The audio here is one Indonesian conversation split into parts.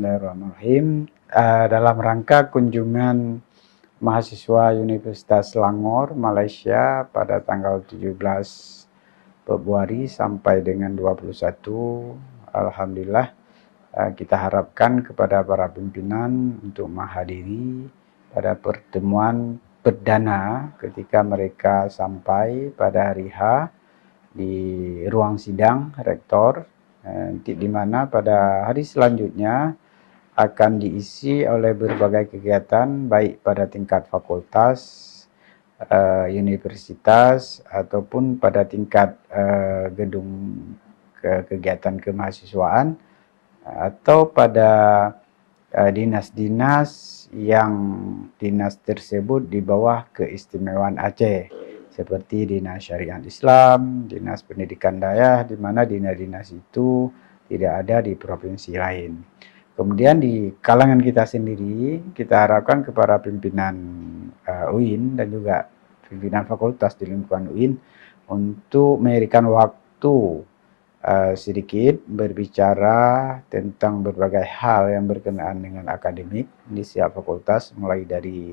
Bismillahirrahmanirrahim. Dalam rangka kunjungan mahasiswa Universitas Selangor, Malaysia pada tanggal 17 Februari sampai dengan 21, alhamdulillah kita harapkan kepada para pimpinan untuk menghadiri pada pertemuan perdana ketika mereka sampai pada hari H di ruang sidang rektor, di mana pada hari selanjutnya akan diisi oleh berbagai kegiatan baik pada tingkat fakultas, universitas ataupun pada tingkat gedung kegiatan kemahasiswaan atau pada dinas-dinas yang dinas tersebut di bawah keistimewaan Aceh, seperti Dinas Syariat Islam, Dinas Pendidikan Daerah, di mana dinas-dinas itu tidak ada di provinsi lain. Kemudian di kalangan kita sendiri, kita harapkan kepada pimpinan UIN dan juga pimpinan fakultas di lingkungan UIN untuk memberikan waktu sedikit berbicara tentang berbagai hal yang berkenaan dengan akademik di setiap fakultas, mulai dari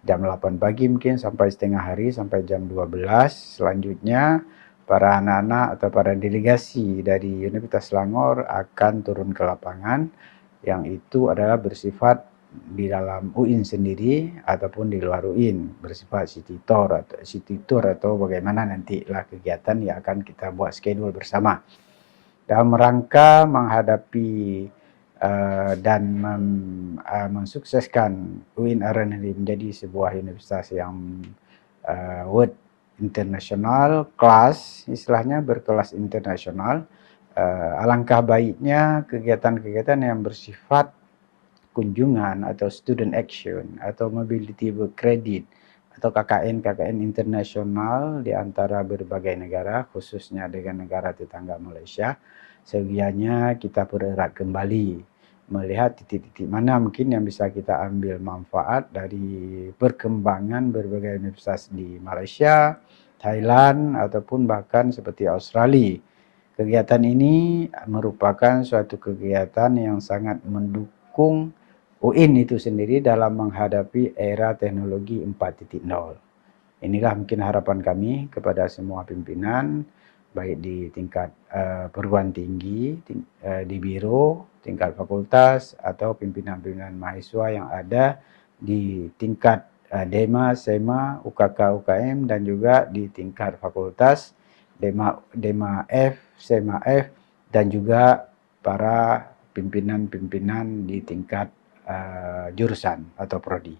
jam 8 pagi mungkin sampai setengah hari sampai jam 12. Selanjutnya para anak-anak atau para delegasi dari Universitas Selangor akan turun ke lapangan, yang itu adalah bersifat di dalam UIN sendiri ataupun di luar UIN, bersifat city tour atau bagaimana nantilah kegiatan yang akan kita buat schedule bersama dalam rangka menghadapi dan mensukseskan UIN RNLI menjadi sebuah universitas yang world internasional, kelas, istilahnya berkelas internasional. Alangkah baiknya kegiatan-kegiatan yang bersifat kunjungan atau student action atau mobility work credit atau KKN internasional di antara berbagai negara, khususnya dengan negara tetangga Malaysia, seyogianya kita pererat kembali, melihat titik-titik mana mungkin yang bisa kita ambil manfaat dari perkembangan berbagai universitas di Malaysia, Thailand, ataupun bahkan seperti Australia. Kegiatan ini merupakan suatu kegiatan yang sangat mendukung UIN itu sendiri dalam menghadapi era teknologi 4.0. Inilah mungkin harapan kami kepada semua pimpinan, baik di tingkat perguruan tinggi, di biro, tingkat fakultas, atau pimpinan-pimpinan mahasiswa yang ada di tingkat DEMA, SEMA, UKK, UKM, dan juga di tingkat fakultas, DEMA F, SEMA F, dan juga para pimpinan-pimpinan di tingkat jurusan atau prodi.